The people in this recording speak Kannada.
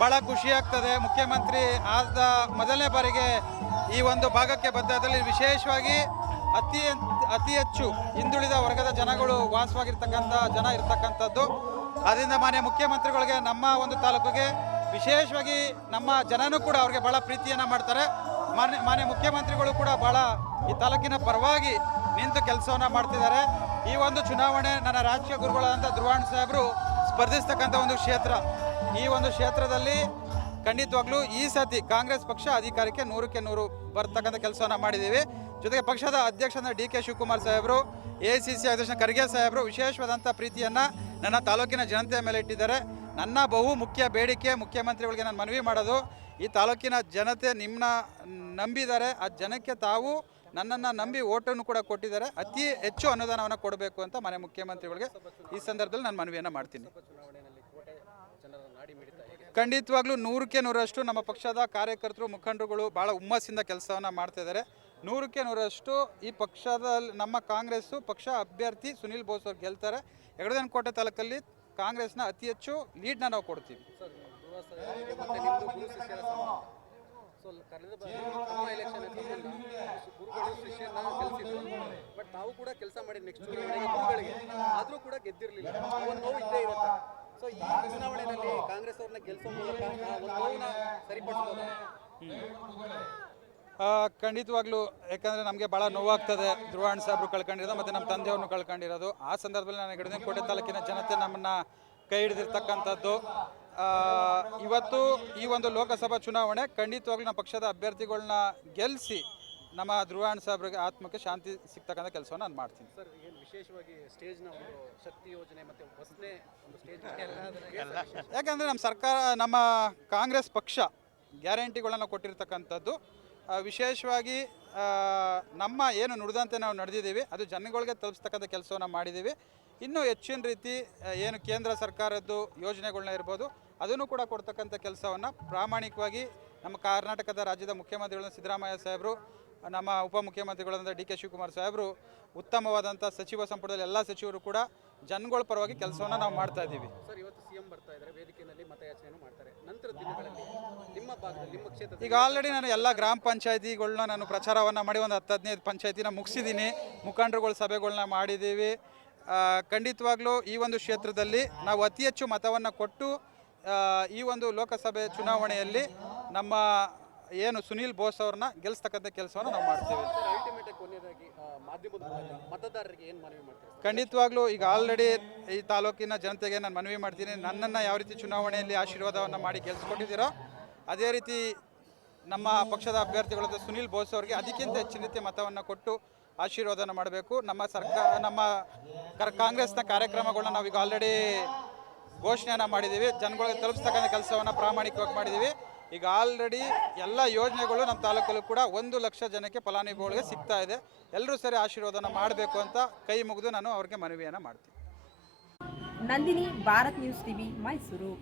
ಭಾಳ ಖುಷಿ ಆಗ್ತದೆ. ಮುಖ್ಯಮಂತ್ರಿ ಆದ ಮೊದಲನೇ ಬಾರಿಗೆ ಈ ಒಂದು ಭಾಗಕ್ಕೆ ಬಂದದಲ್ಲಿ ವಿಶೇಷವಾಗಿ ಅತಿ ಅತಿ ಹೆಚ್ಚು ಹಿಂದುಳಿದ ವರ್ಗದ ಜನಗಳು ವಾಸವಾಗಿರ್ತಕ್ಕಂಥ ಜನ ಇರ್ತಕ್ಕಂಥದ್ದು. ಅದರಿಂದ ಮಾನ್ಯ ಮುಖ್ಯಮಂತ್ರಿಗಳಿಗೆ ನಮ್ಮ ಒಂದು ತಾಲೂಕಿಗೆ ವಿಶೇಷವಾಗಿ ನಮ್ಮ ಜನನೂ ಕೂಡ ಅವ್ರಿಗೆ ಭಾಳ ಪ್ರೀತಿಯನ್ನು ಮಾಡ್ತಾರೆ. ಮಾನ್ಯ ಮಾನ್ಯ ಮುಖ್ಯಮಂತ್ರಿಗಳು ಕೂಡ ಬಹಳ ಈ ತಾಲೂಕಿನ ಪರವಾಗಿ ನಿಂತು ಕೆಲಸವನ್ನು ಮಾಡ್ತಿದ್ದಾರೆ. ಈ ಒಂದು ಚುನಾವಣೆ ನನ್ನ ರಾಜಕೀಯ ಗುರುಗಳಾದಂಥ ಧ್ರುವಾಣ್ ಸಾಹೇಬರು ಸ್ಪರ್ಧಿಸ್ತಕ್ಕಂಥ ಒಂದು ಕ್ಷೇತ್ರ. ಈ ಒಂದು ಕ್ಷೇತ್ರದಲ್ಲಿ ಖಂಡಿತವಾಗ್ಲೂ ಈ ಸತಿ ಕಾಂಗ್ರೆಸ್ ಪಕ್ಷ ಅಧಿಕಾರಕ್ಕೆ ನೂರಕ್ಕೆ ನೂರು ಬರ್ತಕ್ಕಂಥ ಕೆಲಸವನ್ನು ಮಾಡಿದ್ದೀವಿ. ಜೊತೆಗೆ ಪಕ್ಷದ ಅಧ್ಯಕ್ಷ ಡಿ ಕೆ ಶಿವಕುಮಾರ್ ಸಾಹೇಬರು, ಎ ಸಿ ಸಿ ಅಧ್ಯಕ್ಷ ಖರ್ಗೆ ಸಾಹೇಬರು ವಿಶೇಷವಾದಂಥ ಪ್ರೀತಿಯನ್ನು ನನ್ನ ತಾಲೂಕಿನ ಜನತೆಯ ಮೇಲೆ ಇಟ್ಟಿದ್ದಾರೆ. ನನ್ನ ಬಹು ಮುಖ್ಯ ಬೇಡಿಕೆ ಮುಖ್ಯಮಂತ್ರಿಗಳಿಗೆ ನಾನು ಮನವಿ ಮಾಡೋದು, ಈ ತಾಲೂಕಿನ ಜನತೆ ನಿಮ್ಮನ್ನ ನಂಬಿದ್ದಾರೆ. ಆ ಜನಕ್ಕೆ ತಾವು ನನ್ನನ್ನು ನಂಬಿ ಓಟನ್ನು ಕೂಡ ಕೊಟ್ಟಿದ್ದಾರೆ. ಅತಿ ಹೆಚ್ಚು ಅನುದಾನವನ್ನು ಕೊಡಬೇಕು ಅಂತ ಮನೆ ಮುಖ್ಯಮಂತ್ರಿಗಳಿಗೆ ಈ ಸಂದರ್ಭದಲ್ಲಿ ನಾನು ಮನವಿಯನ್ನು ಮಾಡ್ತೀನಿ. ಖಂಡಿತವಾಗ್ಲೂ ನೂರಕ್ಕೆ ನೂರಷ್ಟು ನಮ್ಮ ಪಕ್ಷದ ಕಾರ್ಯಕರ್ತರು, ಮುಖಂಡರುಗಳು ಭಾಳ ಹುಮ್ಮಸ್ಸಿಂದ ಕೆಲಸವನ್ನು ಮಾಡ್ತಾ ಇದ್ದಾರೆ. ನೂರಕ್ಕೆ ನೂರಷ್ಟು ಈ ಪಕ್ಷದಲ್ಲಿ ನಮ್ಮ ಕಾಂಗ್ರೆಸ್ಸು ಪಕ್ಷ ಅಭ್ಯರ್ಥಿ ಸುನಿಲ್ ಬೋಸ್ ಅವ್ರು ಗೆಲ್ತಾರೆ. ಕೋಟೆ ತಾಲೂಕಲ್ಲಿ ಕಾಂಗ್ರೆಸ್ನ ಅತಿ ಹೆಚ್ಚು ಲೀಡ್ನ ನಾವು ಕೊಡ್ತೀವಿ. ಬಟ್ ತಾವು ಕೂಡ ಕೆಲಸ ಮಾಡಿ ನೆಕ್ಸ್ಟ್ ಆದರೂ ಕೂಡ ಗೆದ್ದಿರಲಿಲ್ಲ. ಒಂದು ನೋವು ಇದ್ದೇ ಇರುತ್ತೆ. ಸೊ ಈ ಚುನಾವಣೆಯಲ್ಲಿ ಕಾಂಗ್ರೆಸ್ ಅವ್ರನ್ನ ಗೆಲ್ಸೋ ಮೂಲಕ ಆ ಖಂಡಿತವಾಗ್ಲೂ ಯಾಕಂದರೆ ನಮಗೆ ಭಾಳ ನೋವಾಗ್ತದೆ ಧ್ರುವಣ್ಣ ಸಾಹೇಬ್ರು ಕಳ್ಕೊಂಡಿರೋದು ಮತ್ತು ನಮ್ಮ ತಂದೆಯವ್ರನ್ನು ಕಳ್ಕೊಂಡಿರೋದು. ಆ ಸಂದರ್ಭದಲ್ಲಿ ನಾನು ಕೋಟೆ ತಾಲೂಕಿನ ಜನತೆ ನಮ್ಮನ್ನು ಕೈ ಹಿಡಿದಿರ್ತಕ್ಕಂಥದ್ದು. ಆ, ಇವತ್ತು ಈ ಒಂದು ಲೋಕಸಭಾ ಚುನಾವಣೆ ಖಂಡಿತವಾಗ್ಲೂ ನಮ್ಮ ಪಕ್ಷದ ಅಭ್ಯರ್ಥಿಗಳನ್ನ ಗೆಲ್ಲಿಸಿ ನಮ್ಮ ಧ್ರುವಾಣ ಸಾಹೇಬ್ರಿಗೆ ಆತ್ಮಕ್ಕೆ ಶಾಂತಿ ಸಿಗ್ತಕ್ಕಂಥ ಕೆಲಸವನ್ನು ನಾನು ಮಾಡ್ತೀನಿ. ಸರ್ ಏನು ವಿಶೇಷವಾಗಿ ಸ್ಟೇಜ್ನ ಒಂದು ಶಕ್ತಿ ಯೋಜನೆ ಮತ್ತೆ ಬಸ್ನೇ ಒಂದು ಸ್ಟೇಜ್ ಯಾಕಂದರೆ ನಮ್ಮ ಸರ್ಕಾರ ನಮ್ಮ ಕಾಂಗ್ರೆಸ್ ಪಕ್ಷ ಗ್ಯಾರಂಟಿಗಳನ್ನು ಕೊಟ್ಟಿರ್ತಕ್ಕಂಥದ್ದು. ವಿಶೇಷವಾಗಿ ನಮ್ಮ ಏನು ನುಡಿದಂತೆ ನಾವು ನಡೆದಿದ್ದೀವಿ, ಅದು ಜನಗಳಿಗೆ ತಲುಪಿಸ್ತಕ್ಕಂಥ ಕೆಲಸವನ್ನು ಮಾಡಿದ್ದೀವಿ. ಇನ್ನೂ ಹೆಚ್ಚಿನ ರೀತಿ ಏನು ಕೇಂದ್ರ ಸರ್ಕಾರದ್ದು ಯೋಜನೆಗಳನ್ನ ಇರ್ಬೋದು, ಅದನ್ನು ಕೂಡ ಕೊಡ್ತಕ್ಕಂಥ ಕೆಲಸವನ್ನು ಪ್ರಾಮಾಣಿಕವಾಗಿ ನಮ್ಮ ಕರ್ನಾಟಕದ ರಾಜ್ಯದ ಮುಖ್ಯಮಂತ್ರಿಗಳನ್ನ ಸಿದ್ದರಾಮಯ್ಯ ಸಾಹೇಬರು, ನಮ್ಮ ಉಪಮುಖ್ಯಮಂತ್ರಿಗಳಾದ ಡಿ ಕೆ ಶಿವಕುಮಾರ್ ಸಾಹೇಬರು, ಉತ್ತಮವಾದಂಥ ಸಚಿವ ಸಂಪುಟದಲ್ಲಿ ಎಲ್ಲ ಸಚಿವರು ಕೂಡ ಜನಗಳ ಪರವಾಗಿ ಕೆಲಸವನ್ನು ನಾವು ಮಾಡ್ತಾ ಇದ್ದೀವಿ. ಸರ್, ಇವತ್ತು ಸಿಎಂ ಬರ್ತಾ ಇದ್ದಾರೆ, ವೇದಿಕೆಯಲ್ಲಿ ಮತಯಾಚನೆಯನ್ನು ಮಾಡ್ತಾರೆ. ನಂತರ ದಿನಗಳಲ್ಲಿ ನಿಮ್ಮ ಭಾಗದಲ್ಲಿ ನಿಮ್ಮ ಕ್ಷೇತ್ರದಲ್ಲಿ ಈಗ ಆಲ್ರೆಡಿ ನಾನು ಎಲ್ಲ ಗ್ರಾಮ ಪಂಚಾಯತಿಗಳನ್ನ ನಾನು ಪ್ರಚಾರವನ್ನು ಮಾಡಿ ಒಂದು ಹತ್ತು ಹದಿನೈದು ಪಂಚಾಯತಿನ ಮುಗಿಸಿದ್ದೀನಿ. ಮುಖಂಡರುಗಳ ಸಭೆಗಳನ್ನ ಮಾಡಿದ್ದೀವಿ. ಖಂಡಿತವಾಗ್ಲೂ ಈ ಒಂದು ಕ್ಷೇತ್ರದಲ್ಲಿ ನಾವು ಅತಿ ಹೆಚ್ಚು ಮತವನ್ನು ಕೊಟ್ಟು ಈ ಒಂದು ಲೋಕಸಭೆ ಚುನಾವಣೆಯಲ್ಲಿ ನಮ್ಮ ಏನು ಸುನೀಲ್ ಬೋಸ್ ಅವ್ರನ್ನ ಗೆಲ್ಲಿಸ್ತಕ್ಕಂಥ ಕೆಲಸವನ್ನು ನಾವು ಮಾಡ್ತೀವಿ. ಮತದಾರರಿಗೆ ಏನು ಮನವಿ ಖಂಡಿತವಾಗ್ಲೂ ಈಗ ಆಲ್ರೆಡಿ ಈ ತಾಲೂಕಿನ ಜನತೆಗೆ ನಾನು ಮನವಿ ಮಾಡ್ತೀನಿ. ನನ್ನನ್ನು ಯಾವ ರೀತಿ ಚುನಾವಣೆಯಲ್ಲಿ ಆಶೀರ್ವಾದವನ್ನು ಮಾಡಿ ಗೆಲ್ಸ್ಕೊಟ್ಟಿದ್ದೀರೋ ಅದೇ ರೀತಿ ನಮ್ಮ ಪಕ್ಷದ ಅಭ್ಯರ್ಥಿಗಳಾದ ಸುನಿಲ್ ಬೋಸ್ ಅವರಿಗೆ ಅದಕ್ಕಿಂತ ಹೆಚ್ಚಿನ ರೀತಿ ಮತವನ್ನು ಕೊಟ್ಟು ಆಶೀರ್ವಾದನ ಮಾಡಬೇಕು. ನಮ್ಮ ಸರ್ಕಾರ, ನಮ್ಮ ಕಾಂಗ್ರೆಸ್ನ ಕಾರ್ಯಕ್ರಮಗಳನ್ನ ನಾವೀಗ ಆಲ್ರೆಡಿ ಘೋಷಣೆಯನ್ನು ಮಾಡಿದ್ದೀವಿ. ಜನಗಳಿಗೆ ತಲುಪಿಸ್ತಕ್ಕಂಥ ಕೆಲಸವನ್ನು ಪ್ರಾಮಾಣಿಕವಾಗಿ ಮಾಡಿದ್ದೀವಿ. ಈಗ ಆಲ್ರೆಡಿ ಎಲ್ಲ ಯೋಜನೆಗಳು ನಮ್ಮ ತಾಲೂಕಲ್ಲೂ ಕೂಡ ಒಂದು ಲಕ್ಷ ಜನಕ್ಕೆ ಫಲಾನುಭವಿಗಳಿಗೆ ಸಿಗ್ತಾ ಇದೆ. ಎಲ್ಲರೂ ಸರಿ ಆಶೀರ್ವಾದನ ಮಾಡಬೇಕು ಅಂತ ಕೈ ಮುಗಿದು ನಾನು ಅವ್ರಿಗೆ ಮನವಿಯನ್ನು ಮಾಡ್ತೀನಿ. Nandini, Bharat news TV, Mysuru.